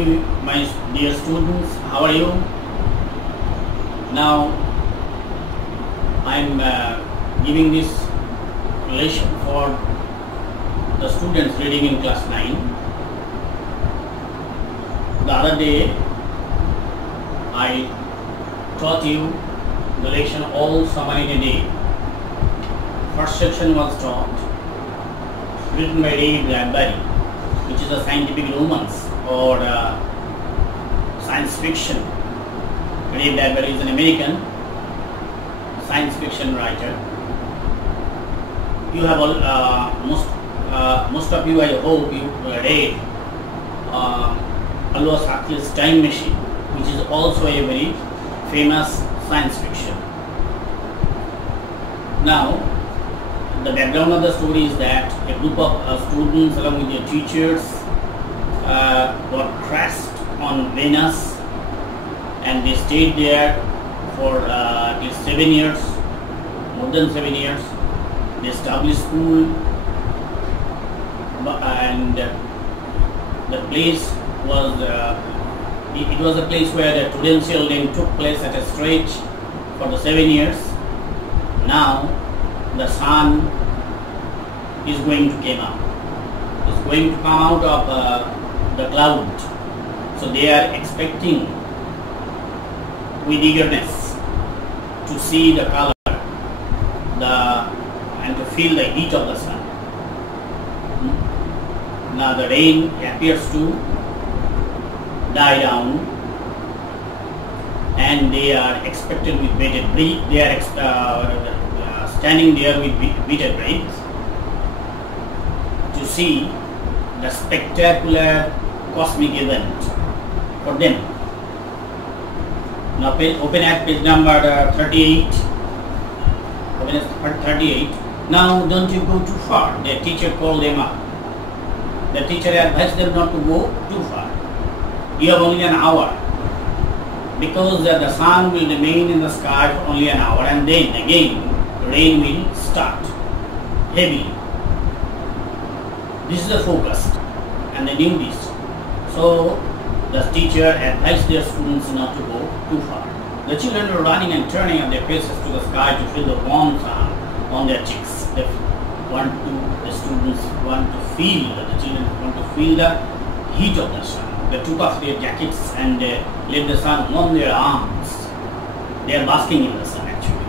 evening, my dear students. How are you? Now, I'm giving this lesson for the students reading in class 9. The other day, I taught you the lesson All Summer in a Day. First section was taught, written by Ray Bradbury, which is a scientific romance or science fiction. Ray Bradbury is an American science fiction writer. You have most of you, I hope, you read Aldous Huxley's Time Machine, which is also a very famous science fiction. Now, the background of the story is that a group of students along with their teachers got crashed on Venus, and they stayed there for at least 7 years, more than 7 years. They established school, and the place was it was a place where the Prudential then took place at a stretch for the 7 years. Now the sun is going to come out. It's going to come out of the cloud. So they are expecting with eagerness to see the color, and to feel the heat of the sun. Now the rain appears to die down, and they are expected with bated breath. They are standing there with bated breath to see the spectacular cosmic event for them. Now open at page number 38. Open at 38. Now don't you go too far. The teacher called them up. The teacher advised them not to go too far. You have only an hour, because the sun will remain in the sky for only an hour, and then again rain will start heavily. This is the focus, and they knew this. So the teacher advised their students not to go too far. The children were running and turning their faces to the sky to feel the warm sun on their cheeks. The students want to feel, the children want to feel the heat of the sun. They took off their jackets and let the sun warm their arms. They are basking in the sun actually.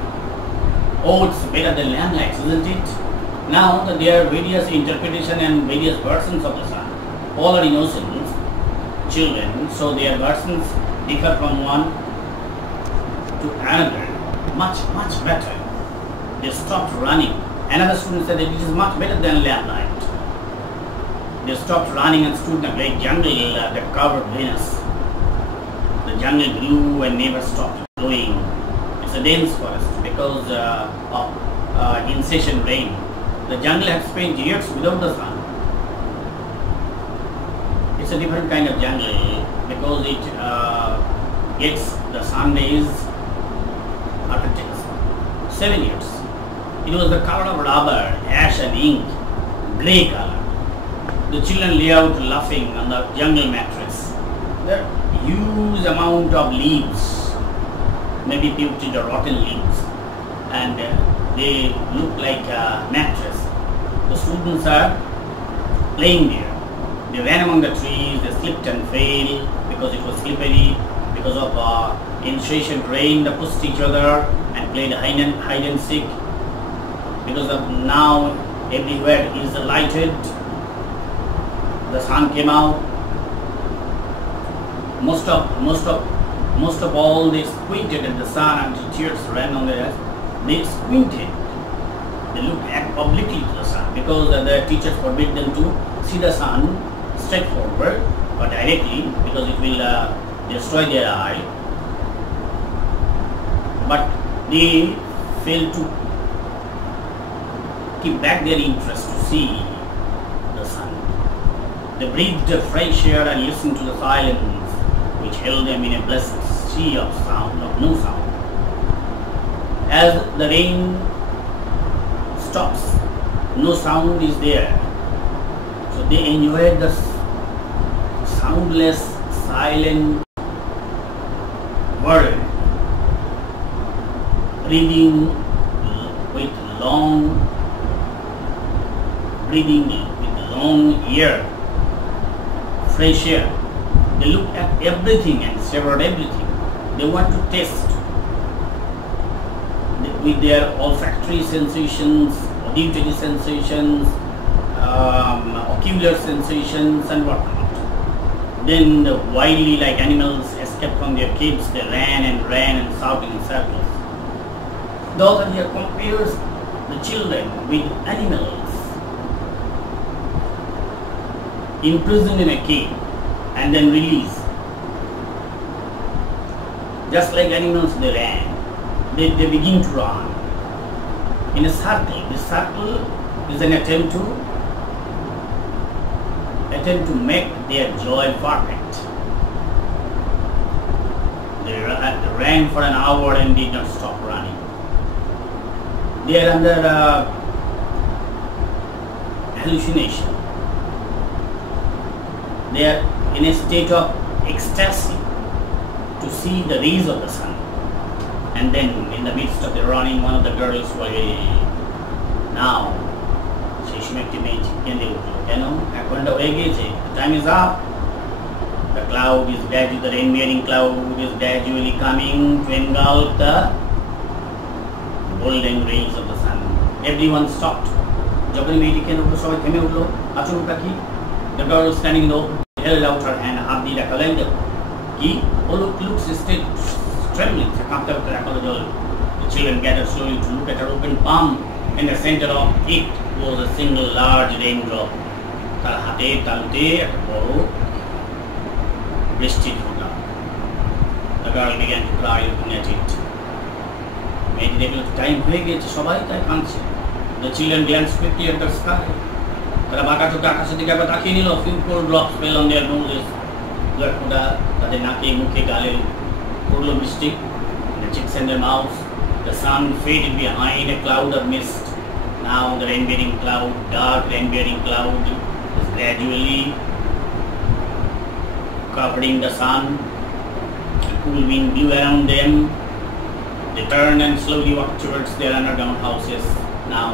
Oh, it's better than lamplights, isn't it? Now that there are various interpretations and various versions of the sun. All are innocent children, so their versions differ from one to another. Much better. They stopped running. Another student said that it is much better than lamplight. They stopped running and stood in a great jungle that covered Venus. The jungle grew and never stopped growing. It's a dense forest because of incessant rain. The jungle had spent years without the sun. It's a different kind of jungle because it gets the sun rays after 7 years. It was the color of rubber, ash and ink, grey color. The children lay out laughing on the jungle mattress. There are huge amount of leaves, maybe putrid or rotten leaves, and they look like a mattress. The students are playing there. They ran among the trees, they slipped and fell because it was slippery, because of incessant rain. They pushed each other and played hide and seek. Because of now everywhere is lighted. The sun came out. Most of all, they squinted at the sun until tears ran on their eyes. They squinted. They looked obliquely to the sun because the teachers forbid them to see the sun straight forward or directly because it will destroy their eye. But they failed to keep back their interest to see the sun. They breathed the fresh air and listened to the silence which held them in a blessed sea of sound, of no sound. As the rain stops, no sound is there. So they enjoyed the soundless silent world, breathing with long air, fresh air. They look at everything and savored everything. They want to taste with their olfactory sensations, auditory sensations, ocular sensations, and whatnot. Then the wildly like animals escaped from their caves. They ran and shouting in circles. The author here compares the children with animals imprisoned in a cave and then released. Just like animals, they ran. They begin to run in a circle. This circle is an attempt to make their joy perfect. They ran for an hour and did not stop running. They are under hallucination. They are in a state of ecstasy to see the rays of the sun. And then in the midst of the running, one of the girls was now সেই সময় একটি মেয়ে কেঁদে উঠল। কেন? 1 ঘন্টা হয়ে গিয়েছে, time is up. The cloud is gradually, the rain-bearing cloud is gradually coming to engulf the golden rays of the sun. Everyone stopped. যখন মেয়েটি কেঁদে উঠল, সবাই থেমে উঠল। আচরণটা কি? The girl standing in the open held out her hand, হাত দিয়ে দেখালেন কি? Oh look, still trembling. সে কাঁপতে কাঁপতে দেখালো জল। The children gathered slowly to look at her open palm. In the center of it was a single large raindrop. তার হাতের তালুতে একটা বড় বৃষ্টির ফোঁটা। The girl began to cry looking at it. মেয়েটি দেখলো টাইম হয়ে গিয়েছে, সবাই তাই কাঁদছে। The children glanced quickly at the sky. তারা বাঁকা চোখে আকাশের দিকে একবার তাকিয়ে নিল। Few cold drops fell on their noses. দুয়ার ফোঁটা তাদের নাকে, মুখে, গালে পড়লো বৃষ্টি। The cheeks and their mouths. The sun faded behind a cloud of mist. Now the rain-bearing cloud, dark rain-bearing cloud, is gradually covering the sun. A cool wind blew around them. They turned and slowly walked towards their underground houses. Now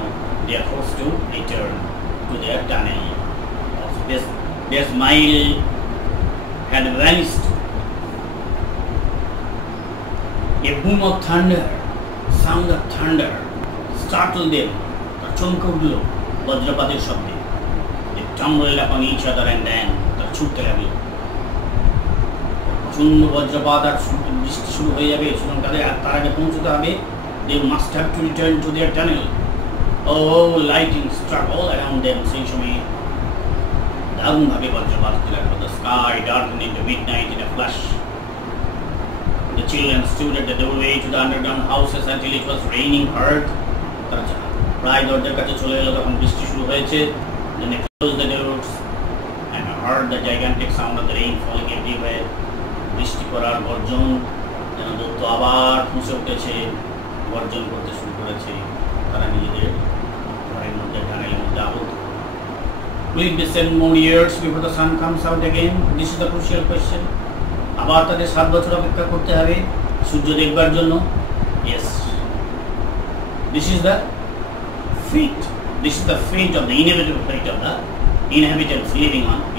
they are forced to return to their tunnel. Their smile had vanished. A boom of thunder, sound of thunder, startled them. চমকে উঠল বজ্রপাতের শব্দে। They tumbled upon each other and then তারা ছুটতে লাগলো। প্রচন্ড বজ্রপাত আর বৃষ্টি শুরু হয়ে যাবে, সুতরাং তাদের তার আগে পৌঁছতে হবে। They must have to return to their tunnel. Oh, lightning struck all around them. সেই সময় দারুণভাবে বজ্রপাত হতে লাগলো। The sky darkened into midnight in a flash. The children stood at the doorway to the underground houses until it was raining hard. প্রায় দরজার কাছে চলে এলো, তখন বৃষ্টি শুরু হয়েছে। Then they closed the doors and heard the gigantic sound of the rain falling everywhere. বৃষ্টি পড়ার গর্জন, যেন দৈত্য আবার ফুঁসে উঠেছে, গর্জন করতে শুরু করেছে। তারা নিজেদের ঘরের মধ্যে, টানেলের মধ্যে আবদ্ধ। Will it be 7 more years before the sun comes out again? This is the crucial question. আবার তাদের 7 বছর অপেক্ষা করতে হবে সূর্য দেখবার জন্য। Yes. This is the fate. This is the fate of the inevitable fate of the inhabitants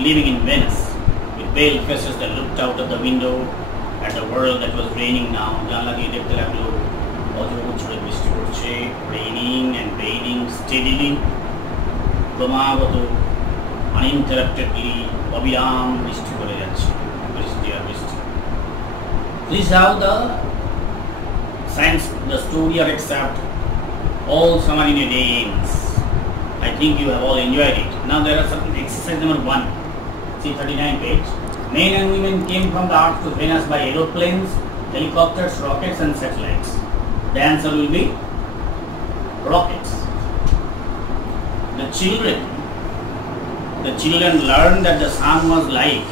living in Venice. With pale faces that looked out of the window at the world that was raining now. জানলা দিয়ে দেখতে লাগলো অজস্র বৃষ্টি পড়ছে, raining and raining steadily. ক্রমাগত uninterruptedly অবিরাম বৃষ্টি করে যাচ্ছে, বৃষ্টি আর বৃষ্টি। This is how the story or excerpt all summer in a day ends. I think you have all enjoyed it. Now there are certain exercise number 1, see 39 page. Men and women came from the earth to Venus by aeroplanes, helicopters, rockets and satellites. The answer will be rockets. The children learned that the sun was like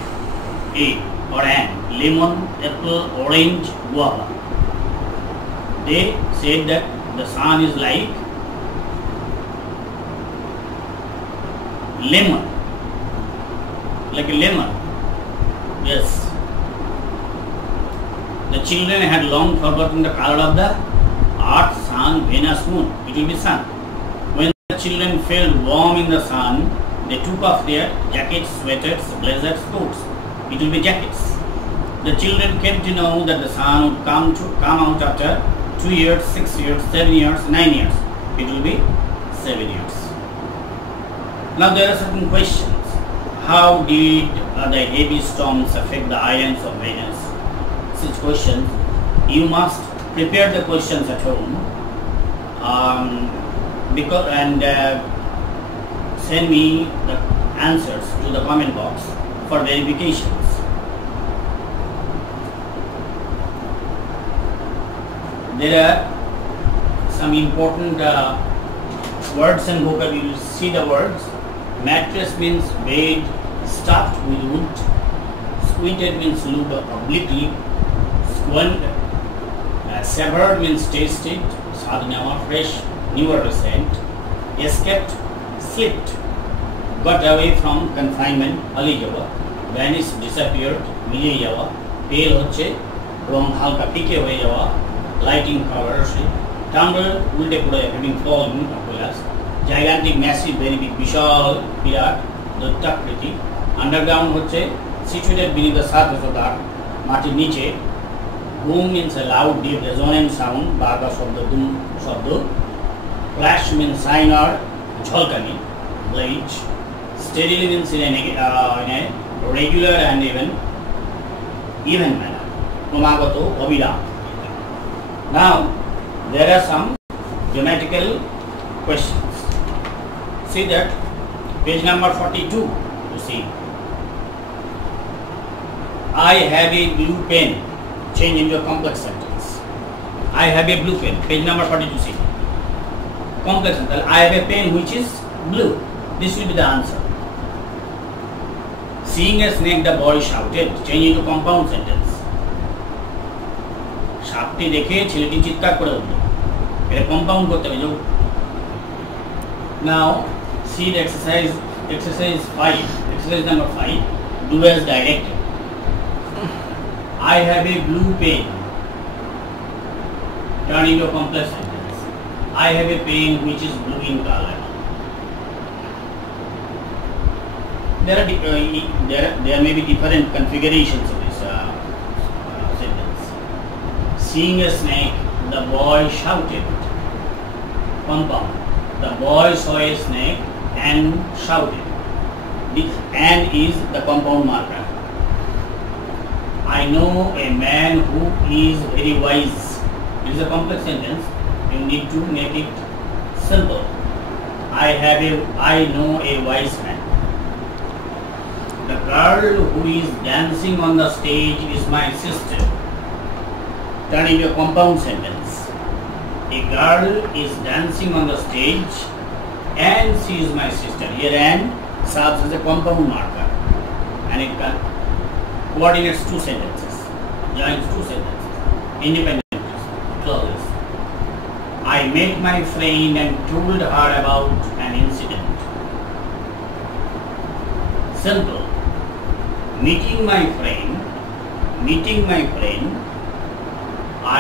a or an lemon, apple, orange, guava. They said that the sun is like lemon, like a lemon. Yes, children had long forgotten the color of the earth, sun, Venus, moon. It will be sun. When the children felt warm in the sun, they took off their jackets, sweaters, blazers, coats. It will be jackets. The children came to know that the sun would come out after 2 years, 6 years, 7 years, 9 years. It will be 7 years. Now there are certain questions. How did the heavy storms affect the islands of Venus? Such questions, you must prepare the questions at home send me the answers to the comment box for verifications. There are some important words and vocabulary. You see the words. Mattress means bed stuffed with wood. Squinted means looked obliquely. Squandered. Severed means tasted. Sadhana, fresh, newer, recent. Escaped, slipped. Got away from confinement. Ali jawa. Vanished, disappeared. Miliye jawa. Pale hocche. Rong halka pike hoye jawa. Lighting cover. Tumble, ulte pura having fallen. Gigantic, massive, very big, vishal, virat, dattakriti. Underground hocche situated beneath the surface of the earth. Mati niche. Boom means a loud, deep, resonant sound. Baga shabda, dum shabda. Flash means sign or jhalkani, blage. Steadily means in a regular and even manner. Kromagato, abhiram. Now, there are some grammatical questions. See that page number 42. You see, I have a blue pen. Change into a complex sentence. I have a blue pen. Page number 42. See, complex sentence. I have a pen which is blue. This will be the answer. Seeing a snake, the boy shouted. Change into compound sentence. সাপটি দেখে ছেলেটি চিৎকার করে উঠল। এটা compound করতে হবে। Now see the exercise 5. Exercise number 5. Do as directed. I have a blue pen. Turn into a complex sentence. I have a pen which is blue in color. There may be different configurations of this sentence. Seeing a snake, the boy shouted. Compound. The boy saw a snake and shouted. This "and" is the compound marker. I know a man who is very wise. It is a complex sentence. You need to make it simple. I know a wise man. The girl who is dancing on the stage is my sister. Turn into a compound sentence. A girl is dancing on the stage and she is my sister. Here "and" serves as a compound marker and it coordinates two sentences, joins two sentences, independent clauses. I met my friend and told her about an incident. Simple. Meeting my friend,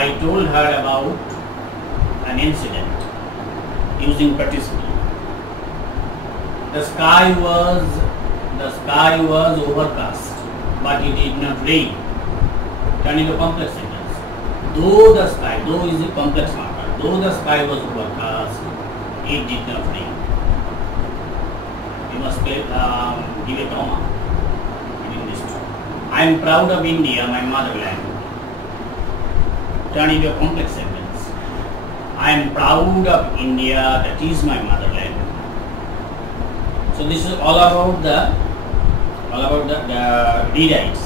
I told her about an incident using participle. The sky was overcast, but it did not rain. Turn into a complex sentence. Though is a complex marker. Though the sky was overcast, it did not rain. You must give a comma between these two. I am proud of India, my motherland. Turn into a complex sentence. I am proud of India, that is my motherland. So this is all about the rewrites.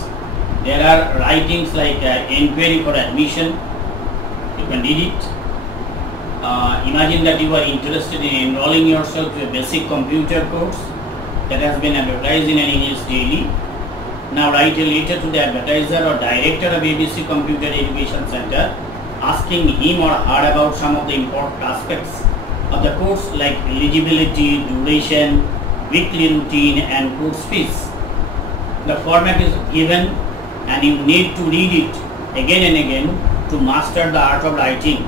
There are writings like inquiry for admission. You can read it. Imagine that you are interested in enrolling yourself to a basic computer course that has been advertised in an English daily. Now write a letter to the advertiser or director of ABC Computer Education Center asking him or her about some of the important aspects of the course like eligibility, duration, weekly routine and course fees. The format is given and you need to read it again and again to master the art of writing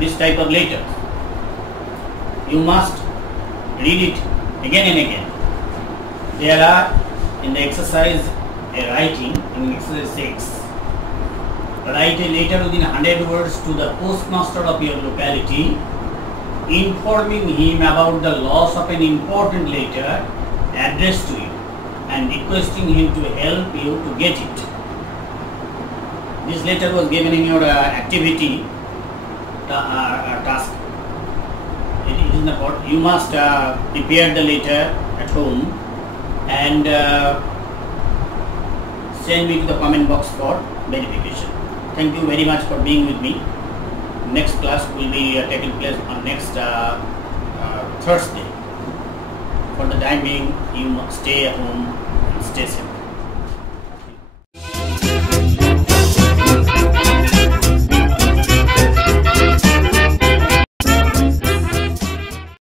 this type of letters. You must read it again and again. There are in the exercise a writing in exercise 6. Write a letter within 100 words to the postmaster of your locality, informing him about the loss of an important letter addressed to you and requesting him to help you to get it. This letter was given in your activity task. It is in the court. You must prepare the letter at home and send me to the comment box for verification. Thank you very much for being with me. Next class will be taking place on next Thursday. For the time being, you must stay at home and stay safe.